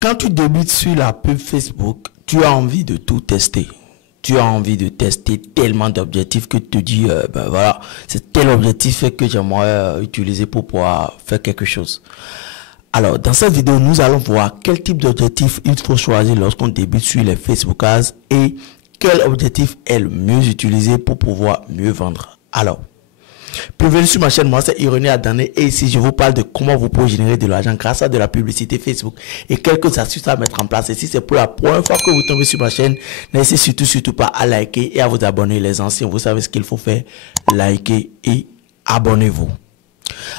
Quand tu débutes sur la pub Facebook, tu as envie de tout tester. Tu as envie de tester tellement d'objectifs que tu te dis, ben voilà, c'est tel objectif que j'aimerais utiliser pour pouvoir faire quelque chose. Alors, dans cette vidéo, nous allons voir quel type d'objectif il faut choisir lorsqu'on débute sur les Facebook Ads et quel objectif est le mieux utilisé pour pouvoir mieux vendre. Alors, bienvenue sur ma chaîne, moi c'est Ironie Adané et ici je vous parle de comment vous pouvez générer de l'argent grâce à de la publicité Facebook et quelques astuces à mettre en place. Et si c'est pour la première fois que vous tombez sur ma chaîne, n'hésitez surtout pas à liker et à vous abonner. Les anciens, vous savez ce qu'il faut faire, liker et abonnez-vous.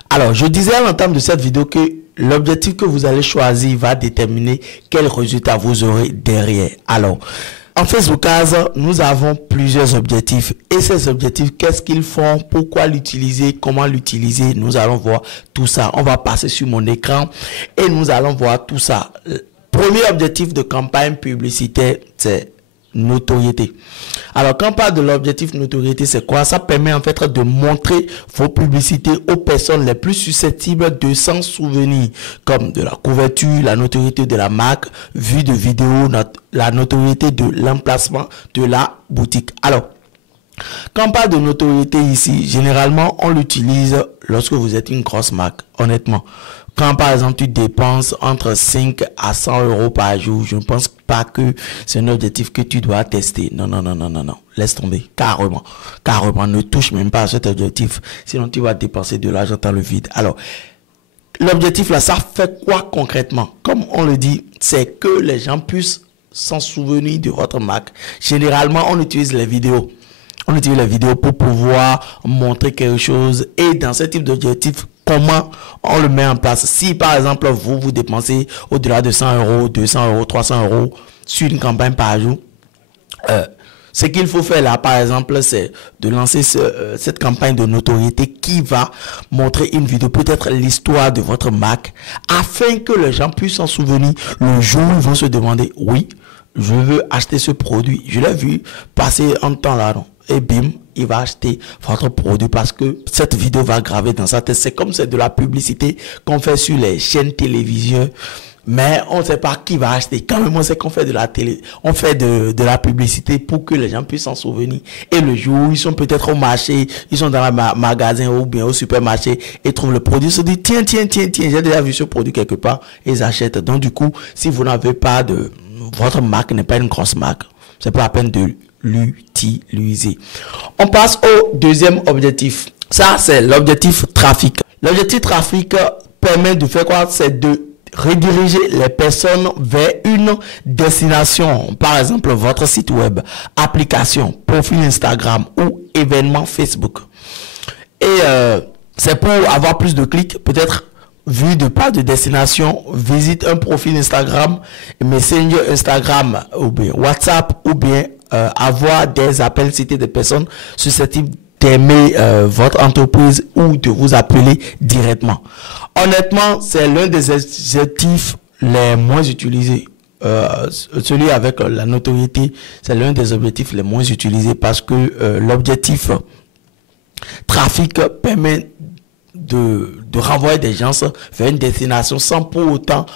Alors, je disais à l'entame de cette vidéo que l'objectif que vous allez choisir va déterminer quel résultat vous aurez derrière. Alors, en Facebook Ads, nous avons plusieurs objectifs et ces objectifs, qu'est-ce qu'ils font, pourquoi l'utiliser, comment l'utiliser, nous allons voir tout ça. On va passer sur mon écran et nous allons voir tout ça. Premier objectif de campagne publicitaire, c'est notoriété. Alors, quand on parle de l'objectif notoriété, c'est quoi? Ça permet en fait de montrer vos publicités aux personnes les plus susceptibles de s'en souvenir, comme de la couverture, la notoriété de la marque, vue de vidéo, la notoriété de l'emplacement de la boutique. Alors, quand on parle de notoriété ici, généralement, on l'utilise lorsque vous êtes une grosse marque, honnêtement. Quand par exemple tu dépenses entre 5 à 100 euros par jour, je ne pense pas que c'est un objectif que tu dois tester. Non, non, non, non, non, non. Laisse tomber. Carrément. Carrément. Ne touche même pas à cet objectif. Sinon tu vas dépenser de l'argent dans le vide. Alors, l'objectif là, ça fait quoi concrètement? Comme on le dit, c'est que les gens puissent s'en souvenir de votre marque. Généralement, on utilise les vidéos. On utilise les vidéos pour pouvoir montrer quelque chose. Et dans ce type d'objectif, comment on le met en place? Si par exemple, vous dépensez au-delà de 100 euros, 200 euros, 300 euros sur une campagne par jour, ce qu'il faut faire là, par exemple, c'est de lancer cette campagne de notoriété qui va montrer une vidéo, peut-être l'histoire de votre marque, afin que les gens puissent s'en souvenir le jour où ils vont se demander, oui, je veux acheter ce produit. Je l'ai vu passer en temps là, non? Et bim, il va acheter votre produit parce que cette vidéo va graver dans sa tête. C'est comme c'est de la publicité qu'on fait sur les chaînes télévision, mais on ne sait pas qui va acheter. Quand même, on sait qu'on fait de la télé, on fait de la publicité pour que les gens puissent s'en souvenir. Et le jour où ils sont peut-être au marché, ils sont dans un magasin ou bien au supermarché et trouvent le produit, ils se disent tiens, j'ai déjà vu ce produit quelque part et ils achètent. Donc du coup, si vous n'avez pas de... Votre marque n'est pas une grosse marque, c'est pas la peine de l'utiliser. On passe au deuxième objectif. Ça, c'est l'objectif trafic. L'objectif trafic permet de faire quoi? C'est de rediriger les personnes vers une destination. Par exemple, votre site web, application, profil Instagram ou événement Facebook. Et c'est pour avoir plus de clics, peut-être vu de pas de destination, visite un profil Instagram, Messenger Instagram ou bien WhatsApp ou bien avoir des appels cités de personnes susceptibles d'aimer votre entreprise ou de vous appeler directement. Honnêtement, c'est l'un des objectifs les moins utilisés. Celui avec la notoriété, c'est l'un des objectifs les moins utilisés parce que l'objectif trafic permet de renvoyer des gens vers une destination sans pour autant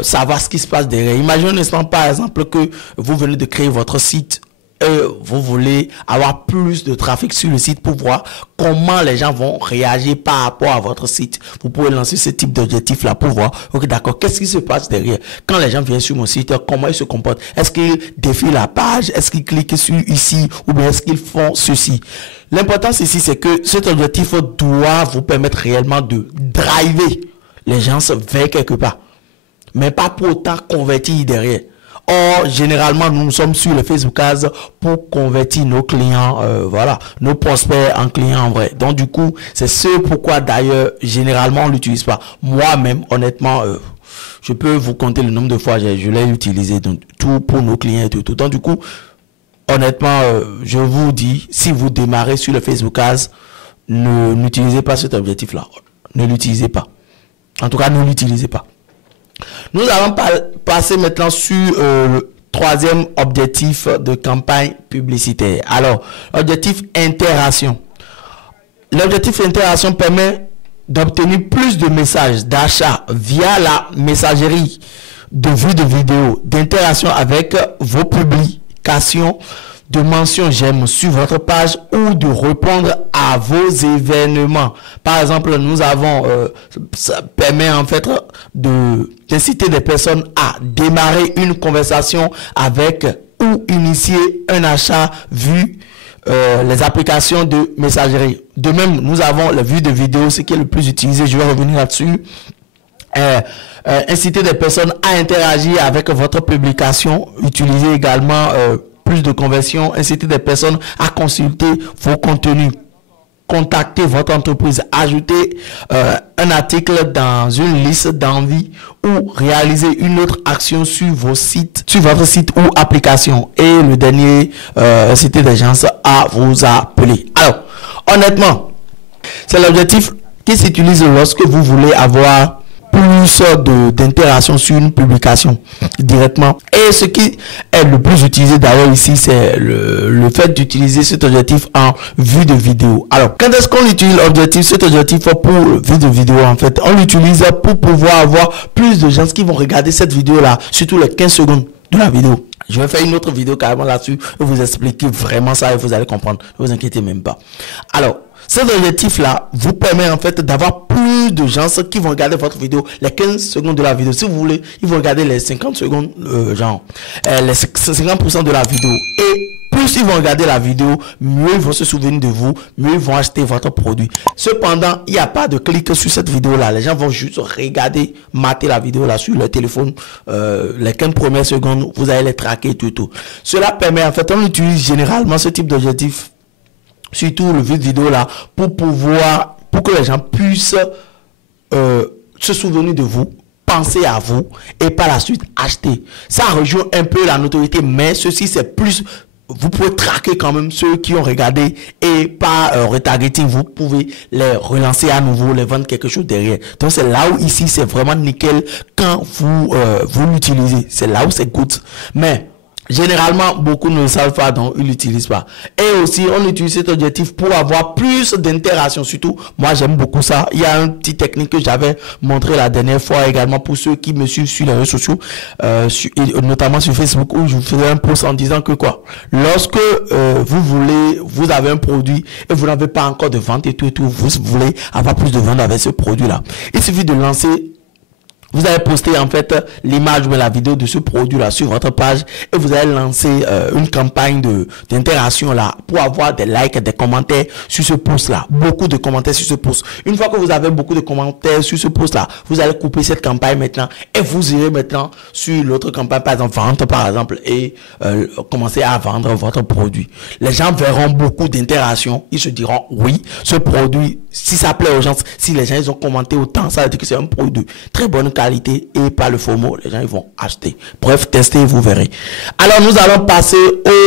savoir ce qui se passe derrière. Imaginez un instant, par exemple, que vous venez de créer votre site et vous voulez avoir plus de trafic sur le site pour voir comment les gens vont réagir par rapport à votre site. Vous pouvez lancer ce type d'objectif là pour voir, ok, d'accord, qu'est-ce qui se passe derrière? Quand les gens viennent sur mon site, comment ils se comportent? Est-ce qu'ils défient la page? Est-ce qu'ils cliquent sur ici? Ou bien est-ce qu'ils font ceci? L'important ici, c'est que cet objectif doit vous permettre réellement de driver les gens vers quelque part, mais pas pour autant convertir derrière. Or, généralement, nous sommes sur le Facebook Ads pour convertir nos clients, voilà, nos prospects en clients en vrai. Donc, du coup, c'est ce pourquoi d'ailleurs, généralement, on l'utilise pas. Moi-même, honnêtement, je peux vous compter le nombre de fois je l'ai utilisé, donc tout pour nos clients et tout. Donc, du coup, honnêtement, je vous dis, si vous démarrez sur le Facebook Ads, n'utilisez pas cet objectif-là. Ne l'utilisez pas. En tout cas, ne l'utilisez pas. Nous allons passer maintenant sur le troisième objectif de campagne publicitaire. Alors, l'objectif interaction. L'objectif interaction permet d'obtenir plus de messages d'achat via la messagerie de vues de vidéos, d'interaction avec vos publications, de mention j'aime sur votre page ou de répondre à vos événements. Par exemple, nous avons, ça permet en fait d'inciter des personnes à démarrer une conversation avec ou initier un achat vu les applications de messagerie. De même, nous avons la vue de vidéo, ce qui est le plus utilisé. Je vais revenir là-dessus. Inciter des personnes à interagir avec votre publication. Utiliser également plus de conversions. Inciter des personnes à consulter vos contenus. Contacter votre entreprise, ajouter un article dans une liste d'envie ou réaliser une autre action sur vos sites, sur votre site ou application. Et le dernier, inciter des gens à vous appeler. Alors, honnêtement, c'est l'objectif qui s'utilise lorsque vous voulez avoir plus d'interaction sur une publication directement. Et ce qui est le plus utilisé d'ailleurs ici, c'est le fait d'utiliser cet objectif en vue de vidéo. Alors, quand est-ce qu'on utilise l'objectif, cet objectif pour vue de vidéo en fait? On l'utilise pour pouvoir avoir plus de gens qui vont regarder cette vidéo-là, surtout les 15 secondes de la vidéo. Je vais faire une autre vidéo carrément là-dessus et vous expliquer vraiment ça et vous allez comprendre. Ne vous inquiétez même pas. Alors, cet objectif-là vous permet en fait d'avoir plus de gens qui vont regarder votre vidéo, les 15 secondes de la vidéo. Si vous voulez, ils vont regarder les 50 secondes, les 50% de la vidéo. Et plus ils vont regarder la vidéo, mieux ils vont se souvenir de vous, mieux ils vont acheter votre produit. Cependant, il n'y a pas de clic sur cette vidéo-là. Les gens vont juste regarder, mater la vidéo là sur leur téléphone. Les 15 premières secondes, vous allez les traquer tout. Cela permet en fait, on utilise généralement ce type d'objectif, surtout le vidéo là, pour que les gens puissent se souvenir de vous, penser à vous et par la suite acheter. Ça rejoint un peu la notoriété, mais ceci c'est plus, vous pouvez traquer quand même ceux qui ont regardé et par retargeting, vous pouvez les relancer à nouveau, les vendre quelque chose derrière. Donc c'est là où ici c'est vraiment nickel quand vous l'utilisez. C'est là où c'est good. Mais généralement, beaucoup ne le savent pas, donc ils l'utilisent pas. Et aussi, on utilise cet objectif pour avoir plus d'interaction. Surtout, moi, j'aime beaucoup ça. Il y a une petite technique que j'avais montré la dernière fois également pour ceux qui me suivent sur les réseaux sociaux, et notamment sur Facebook, où je vous faisais un post en disant que quoi, lorsque vous avez un produit et vous n'avez pas encore de vente et tout, vous voulez avoir plus de vente avec ce produit-là. Il suffit de lancer. Vous allez poster en fait l'image ou la vidéo de ce produit là sur votre page et vous allez lancer une campagne d'interaction là pour avoir des likes, des commentaires sur ce post là, beaucoup de commentaires sur ce post. Une fois que vous avez beaucoup de commentaires sur ce post là, vous allez couper cette campagne maintenant et vous irez maintenant sur l'autre campagne, par exemple vente par exemple, et commencer à vendre votre produit. Les gens verront beaucoup d'interactions, ils se diront oui, ce produit, si ça plaît aux gens, si les gens ils ont commenté autant, ça veut dire que c'est un produit de très bonne qualité et pas le faux mot, les gens ils vont acheter. Bref, testez, vous verrez. Alors nous allons passer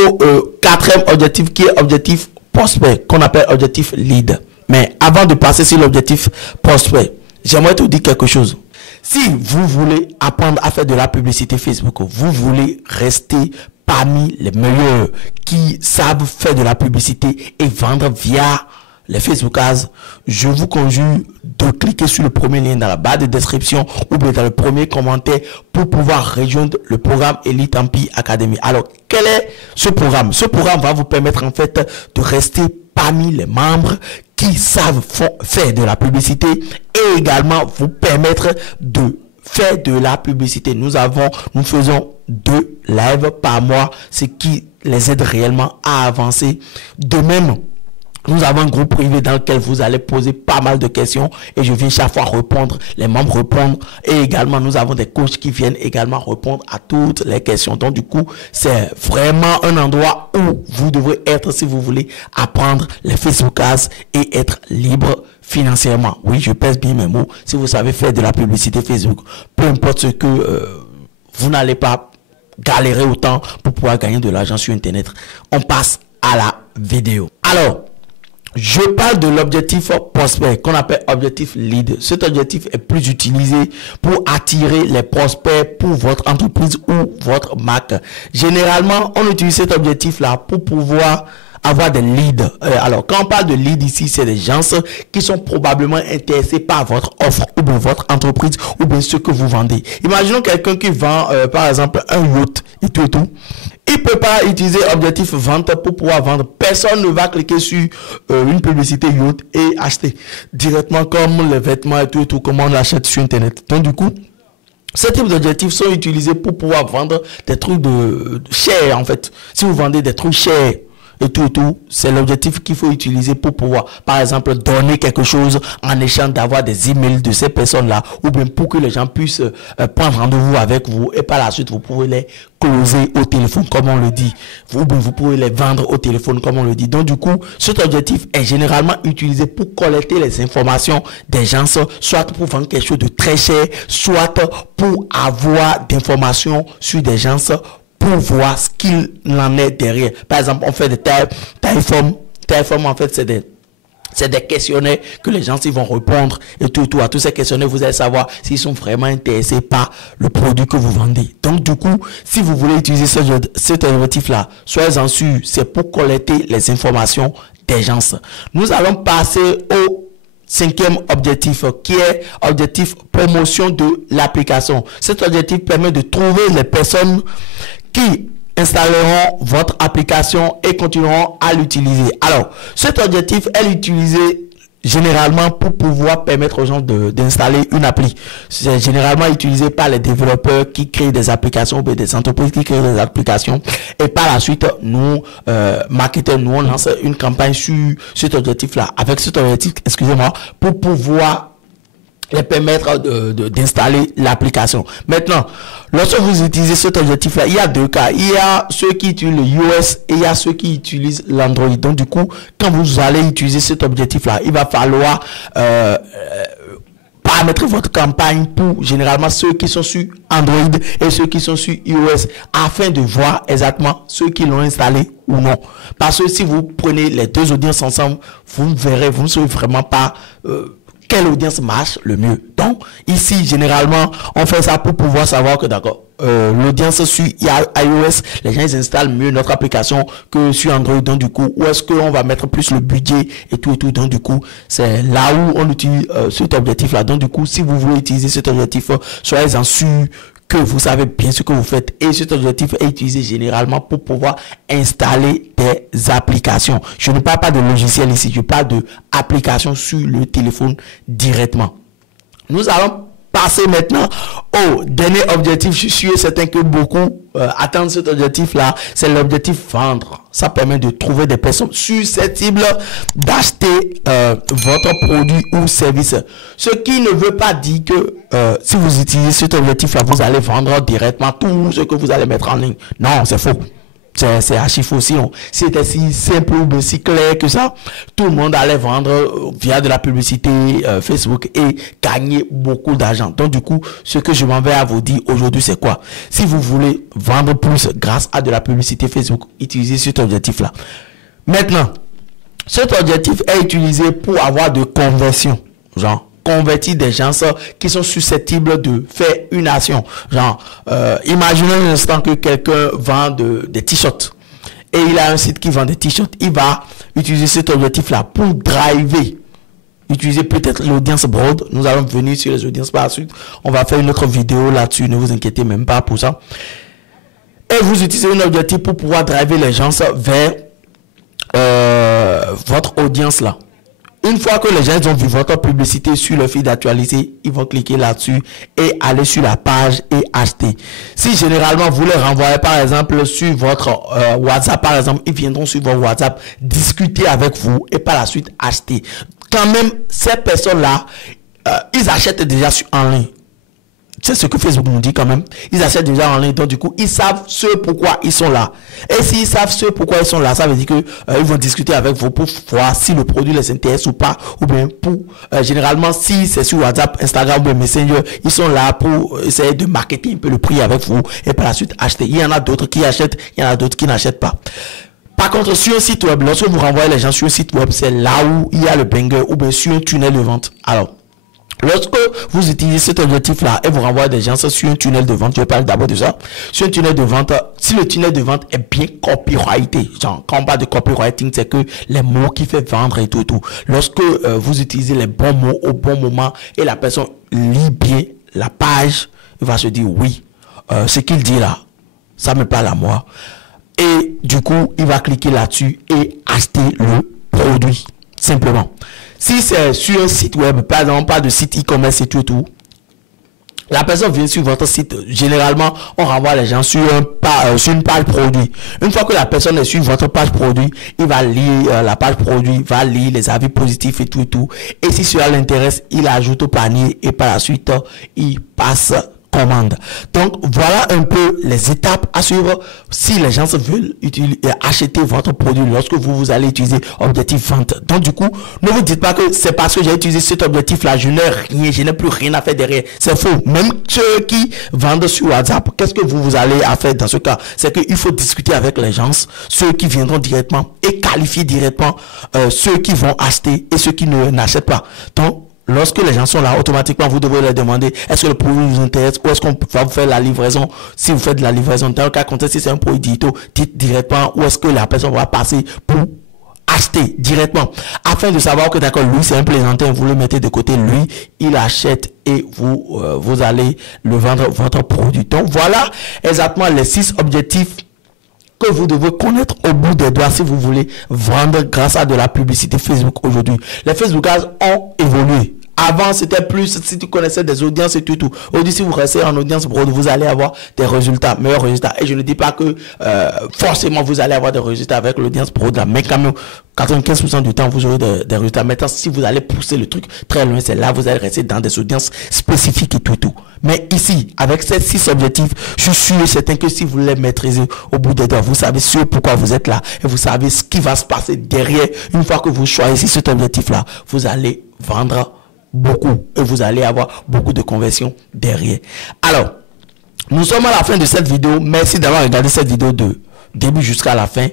au quatrième objectif qui est objectif prospect, qu'on appelle objectif lead. Mais avant de passer sur l'objectif prospect, j'aimerais te dire quelque chose. Si vous voulez apprendre à faire de la publicité Facebook, vous voulez rester parmi les meilleurs qui savent faire de la publicité et vendre via les Facebook Ads, je vous conjure de cliquer sur le premier lien dans la barre de description ou bien dans le premier commentaire pour pouvoir rejoindre le programme Elite Empire Academy. Alors, quel est ce programme? Ce programme va vous permettre en fait de rester parmi les membres qui savent faire de la publicité et également vous permettre de faire de la publicité. Nous faisons 2 lives par mois, ce qui les aide réellement à avancer. De même, nous avons un groupe privé dans lequel vous allez poser pas mal de questions et je viens chaque fois répondre, les membres répondent et également nous avons des coachs qui viennent également répondre à toutes les questions. Donc du coup, c'est vraiment un endroit où vous devrez être si vous voulez apprendre les Facebook Ads et être libre financièrement. Oui, je pèse bien mes mots. Si vous savez faire de la publicité Facebook, peu importe ce que vous n'allez pas galérer autant pour pouvoir gagner de l'argent sur Internet. On passe à la vidéo. Alors, je parle de l'objectif prospect qu'on appelle objectif lead. Cet objectif est plus utilisé pour attirer les prospects pour votre entreprise ou votre marque. Généralement, on utilise cet objectif là pour pouvoir avoir des leads. Alors, quand on parle de leads ici, c'est des gens qui sont probablement intéressés par votre offre ou bien votre entreprise ou bien ce que vous vendez. Imaginons quelqu'un qui vend, par exemple, un yacht et tout et tout. Il peut pas utiliser objectif vente pour pouvoir vendre. Personne ne va cliquer sur une publicité yacht et acheter directement comme les vêtements et tout, comme on l'achète sur Internet. Donc, du coup, ce type d'objectifs sont utilisés pour pouvoir vendre des trucs de chers, en fait. Si vous vendez des trucs chers et tout, c'est l'objectif qu'il faut utiliser pour pouvoir, par exemple, donner quelque chose en échange d'avoir des emails de ces personnes-là, ou bien pour que les gens puissent prendre rendez-vous avec vous et par la suite, vous pouvez les closer au téléphone, comme on le dit. Ou bien vous pouvez les vendre au téléphone, comme on le dit. Donc, du coup, cet objectif est généralement utilisé pour collecter les informations des gens, soit pour vendre quelque chose de très cher, soit pour avoir d'informations sur des gens pour voir ce qu'il en est derrière. Par exemple, on fait des Typeform. Typeform, en fait, c'est des questionnaires que les gens ils vont répondre et tout. À tous ces questionnaires, vous allez savoir s'ils sont vraiment intéressés par le produit que vous vendez. Donc, du coup, si vous voulez utiliser cet objectif-là, soyez-en sûr, c'est pour collecter les informations des gens. Nous allons passer au cinquième objectif qui est objectif promotion de l'application. Cet objectif permet de trouver les personnes qui installeront votre application et continueront à l'utiliser. Alors, cet objectif est utilisé généralement pour pouvoir permettre aux gens d'installer une appli. C'est généralement utilisé par les développeurs qui créent des applications ou des entreprises qui créent des applications. Et par la suite, nous, marketeurs, nous, on lance une campagne sur cet objectif-là. Avec cet objectif, excusez-moi, pour pouvoir les permettre d'installer l'application. Maintenant, lorsque vous utilisez cet objectif-là, il y a deux cas. Il y a ceux qui utilisent le iOS et il y a ceux qui utilisent l'Android. Donc, du coup, quand vous allez utiliser cet objectif-là, il va falloir paramétrer votre campagne pour généralement ceux qui sont sur Android et ceux qui sont sur iOS afin de voir exactement ceux qui l'ont installé ou non. Parce que si vous prenez les deux audiences ensemble, vous verrez, vous ne saurez vraiment pas quelle audience marche le mieux. Donc, ici, généralement, on fait ça pour pouvoir savoir que, d'accord, l'audience sur iOS, les gens ils installent mieux notre application que sur Android. Donc, du coup, où est-ce qu'on va mettre plus le budget et tout. Donc, du coup, c'est là où on utilise cet objectif-là. Donc, du coup, si vous voulez utiliser cet objectif, soyez-en sûr que vous savez bien ce que vous faites. Et cet objectif est utilisé généralement pour pouvoir installer des applications. Je ne parle pas de logiciel ici, je parle de applications sur le téléphone directement. Nous allons passer maintenant au dernier objectif. Je suis certain que beaucoup attendent cet objectif-là. C'est l'objectif vendre. Ça permet de trouver des personnes susceptibles d'acheter votre produit ou service. Ce qui ne veut pas dire que si vous utilisez cet objectif-là, vous allez vendre directement tout ce que vous allez mettre en ligne. Non, c'est faux. C'est archi faux. Si c'était si simple ou si clair que ça, tout le monde allait vendre via de la publicité Facebook et gagner beaucoup d'argent. Donc du coup, ce que je m'en vais à vous dire aujourd'hui, c'est quoi? Si vous voulez vendre plus grâce à de la publicité Facebook, utilisez cet objectif-là. Maintenant, cet objectif est utilisé pour avoir de conversion. Genre, convertir des gens qui sont susceptibles de faire une action. Genre, imaginez un instant que quelqu'un vend des t-shirts et il a un site qui vend des t-shirts. Il va utiliser cet objectif-là pour driver. Utiliser peut-être l'audience broad. Nous allons venir sur les audiences par la suite. On va faire une autre vidéo là-dessus. Ne vous inquiétez même pas pour ça. Et vous utilisez un objectif pour pouvoir driver les gens vers votre audience là. Une fois que les gens ont vu votre publicité sur le feed d'actualité, ils vont cliquer là-dessus et aller sur la page et acheter. Si généralement vous les renvoyez par exemple sur votre WhatsApp, par exemple, ils viendront sur votre WhatsApp discuter avec vous et par la suite acheter. Quand même, ces personnes-là, ils achètent déjà en ligne. C'est ce que Facebook nous dit quand même. Ils achètent déjà en ligne. Donc, du coup, ils savent ce pourquoi ils sont là. Et s'ils savent ce pourquoi ils sont là, ça veut dire que ils vont discuter avec vous pour voir si le produit les intéresse ou pas. Ou bien pour, généralement, si c'est sur WhatsApp, Instagram ou Messenger, ils sont là pour essayer de marketer un peu le prix avec vous et par la suite acheter. Il y en a d'autres qui achètent, il y en a d'autres qui n'achètent pas. Par contre, sur un site web, lorsque vous renvoyez les gens sur un site web, c'est là où il y a le banger ou bien sur un tunnel de vente. Alors, Lorsque vous utilisez cet objectif-là et vous renvoyez des gens sur un tunnel de vente, je vais parler d'abord de ça. Sur un tunnel de vente, si le tunnel de vente est bien copyrighté, genre quand on parle de copywriting, c'est que les mots qui fait vendre et tout. Lorsque vous utilisez les bons mots au bon moment et la personne lit bien la page, il va se dire oui, ce qu'il dit là, ça me parle à moi. Et du coup, il va cliquer là-dessus et acheter le produit, simplement. Si c'est sur un site web, par exemple, pas de site e-commerce et tout, la personne vient sur votre site. Généralement, on renvoie les gens sur une page produit. Une fois que la personne est sur votre page produit, il va lire la page produit, va lire les avis positifs et tout. Et si cela l'intéresse, il ajoute au panier et par la suite, il passe commande. Donc voilà un peu les étapes à suivre si les gens veulent acheter votre produit lorsque vous allez utiliser objectif vente. Donc du coup, ne vous dites pas que c'est parce que j'ai utilisé cet objectif là, je n'ai plus rien à faire derrière. C'est faux. Même ceux qui vendent sur WhatsApp, qu'est-ce que vous allez faire dans ce cas? C'est qu'il faut discuter avec les gens, ceux qui viendront directement et qualifier directement ceux qui vont acheter et ceux qui n'achètent pas. Donc lorsque les gens sont là, automatiquement, vous devez leur demander est-ce que le produit vous intéresse ou est-ce qu'on va vous faire la livraison. Si vous faites de la livraison, dans le cas contraire, si c'est un produit digital, dites directement où est-ce que la personne va passer pour acheter directement. Afin de savoir que d'accord, lui c'est un plaisantin, vous le mettez de côté, lui il achète et vous allez le vendre votre produit. Donc voilà exactement les 6 objectifs que vous devez connaître au bout des doigts si vous voulez vendre grâce à de la publicité Facebook aujourd'hui. Les Facebook ads ont évolué. Avant, c'était plus si tu connaissais des audiences et tout. Aujourd'hui, si vous restez en audience broad, vous allez avoir des résultats, meilleurs résultats. Et je ne dis pas que forcément vous allez avoir des résultats avec l'audience broad là, mais quand même 95% du temps vous aurez des résultats. Maintenant, si vous allez pousser le truc très loin, c'est là vous allez rester dans des audiences spécifiques et tout. Mais ici, avec ces 6 objectifs, je suis sûr et certain que si vous les maîtrisez au bout des doigts, vous savez sur pourquoi vous êtes là et vous savez ce qui va se passer derrière. Une fois que vous choisissez cet objectif-là, vous allez vendre beaucoup et vous allez avoir beaucoup de conversions derrière. Alors, nous sommes à la fin de cette vidéo. Merci d'avoir regardé cette vidéo de début jusqu'à la fin.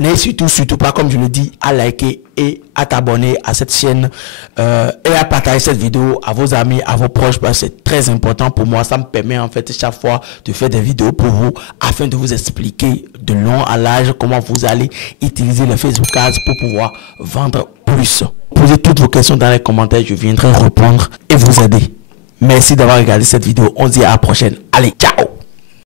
N'hésitez surtout pas, comme je le dis, à liker et à t'abonner à cette chaîne et à partager cette vidéo à vos amis, à vos proches, parce que c'est très important pour moi. Ça me permet en fait chaque fois de faire des vidéos pour vous afin de vous expliquer de long à large comment vous allez utiliser les Facebook Ads pour pouvoir vendre plus. Posez toutes vos questions dans les commentaires, je viendrai répondre et vous aider. Merci d'avoir regardé cette vidéo. On se dit à la prochaine. Allez, ciao!